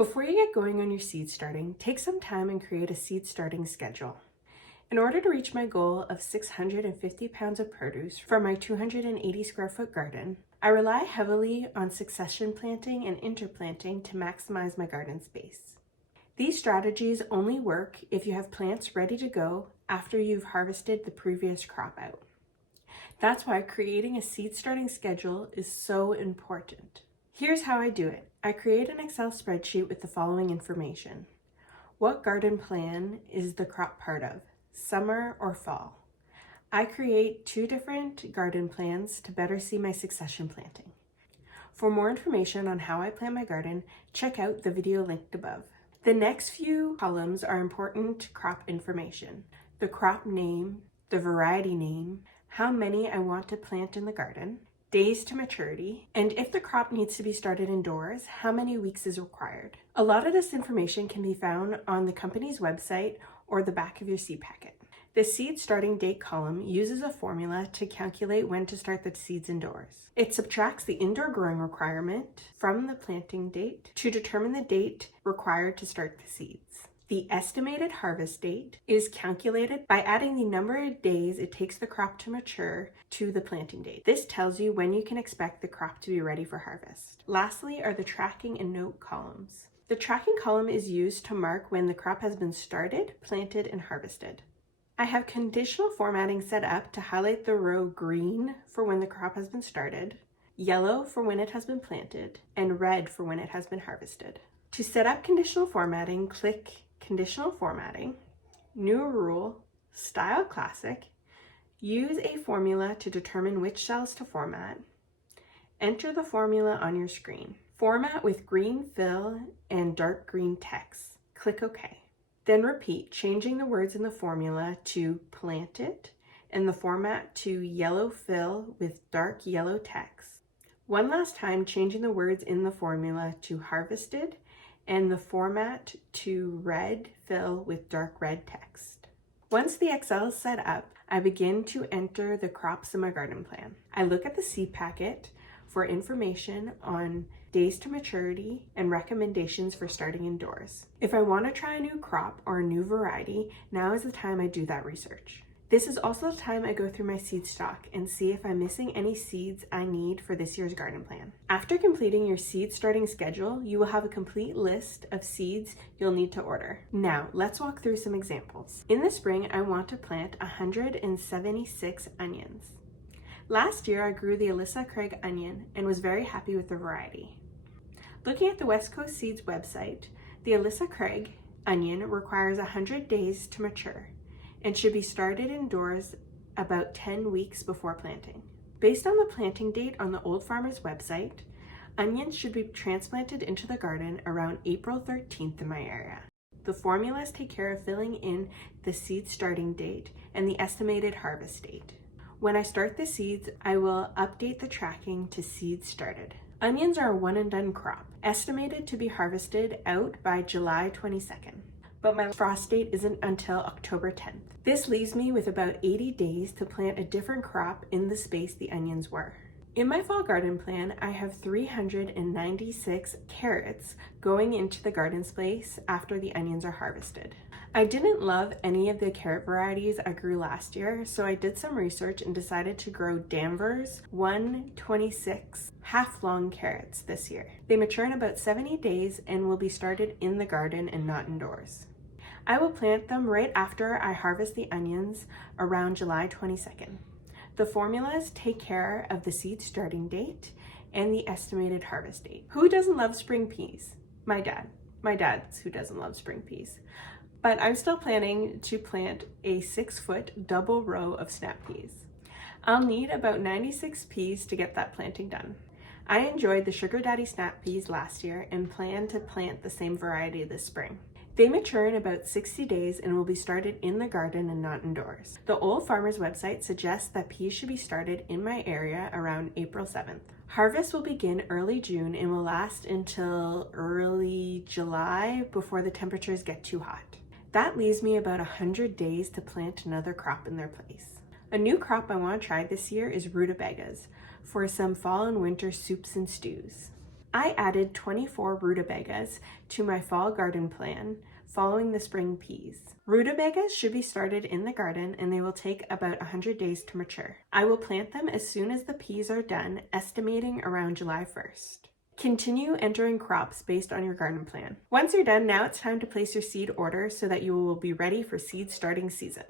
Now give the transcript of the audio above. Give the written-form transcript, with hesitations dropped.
Before you get going on your seed starting, take some time and create a seed starting schedule. In order to reach my goal of 650 pounds of produce from my 280 square foot garden, I rely heavily on succession planting and interplanting to maximize my garden space. These strategies only work if you have plants ready to go after you've harvested the previous crop out. That's why creating a seed starting schedule is so important. Here's how I do it. I create an Excel spreadsheet with the following information. What garden plan is the crop part of, summer or fall? I create 2 different garden plans to better see my succession planting. For more information on how I plant my garden, check out the video linked above. The next few columns are important crop information: the crop name, the variety name, how many I want to plant in the garden, days to maturity, and if the crop needs to be started indoors, how many weeks is required. A lot of this information can be found on the company's website or the back of your seed packet. The seed starting date column uses a formula to calculate when to start the seeds indoors. It subtracts the indoor growing requirement from the planting date to determine the date required to start the seeds. The estimated harvest date is calculated by adding the number of days it takes the crop to mature to the planting date. This tells you when you can expect the crop to be ready for harvest. Lastly are the tracking and note columns. The tracking column is used to mark when the crop has been started, planted, and harvested. I have conditional formatting set up to highlight the row green for when the crop has been started, yellow for when it has been planted, and red for when it has been harvested. To set up conditional formatting, click Conditional Formatting, New Rule, Style Classic, use a formula to determine which cells to format, enter the formula on your screen. Format with green fill and dark green text. Click OK. Then repeat, changing the words in the formula to planted and the format to yellow fill with dark yellow text. One last time, changing the words in the formula to harvested and the format to red fill with dark red text. Once the Excel is set up, I begin to enter the crops in my garden plan. I look at the seed packet for information on days to maturity and recommendations for starting indoors. If I want to try a new crop or a new variety, now is the time I do that research. This is also the time I go through my seed stock and see if I'm missing any seeds I need for this year's garden plan. After completing your seed starting schedule, you will have a complete list of seeds you'll need to order. Now, let's walk through some examples. In the spring, I want to plant 176 onions. Last year, I grew the Alyssa Craig onion and was very happy with the variety. Looking at the West Coast Seeds website, the Alyssa Craig onion requires 100 days to mature and should be started indoors about 10 weeks before planting. Based on the planting date on the Old Farmer's website, onions should be transplanted into the garden around April 13th in my area. The formulas take care of filling in the seed starting date and the estimated harvest date. When I start the seeds, I will update the tracking to seeds started. Onions are a one and done crop, estimated to be harvested out by July 22nd. But my frost date isn't until October 10th. This leaves me with about 80 days to plant a different crop in the space the onions were. In my fall garden plan, I have 396 carrots going into the garden space after the onions are harvested. I didn't love any of the carrot varieties I grew last year, so I did some research and decided to grow Danvers 126 half-long carrots this year. They mature in about 70 days and will be started in the garden and not indoors. I will plant them right after I harvest the onions around July 22nd. The formulas take care of the seed starting date and the estimated harvest date. Who doesn't love spring peas? My dad. My dad's who doesn't love spring peas. But I'm still planning to plant a 6-foot double row of snap peas. I'll need about 96 peas to get that planting done. I enjoyed the Sugar Daddy snap peas last year and plan to plant the same variety this spring. They mature in about 60 days and will be started in the garden and not indoors. The Old Farmer's website suggests that peas should be started in my area around April 7th. Harvest will begin early June and will last until early July before the temperatures get too hot. That leaves me about 100 days to plant another crop in their place. A new crop I want to try this year is rutabagas for some fall and winter soups and stews. I added 24 rutabagas to my fall garden plan following the spring peas. Rutabagas should be started in the garden and they will take about 100 days to mature. I will plant them as soon as the peas are done, estimating around July 1st. Continue entering crops based on your garden plan. Once you're done, now it's time to place your seed order so that you will be ready for seed starting season.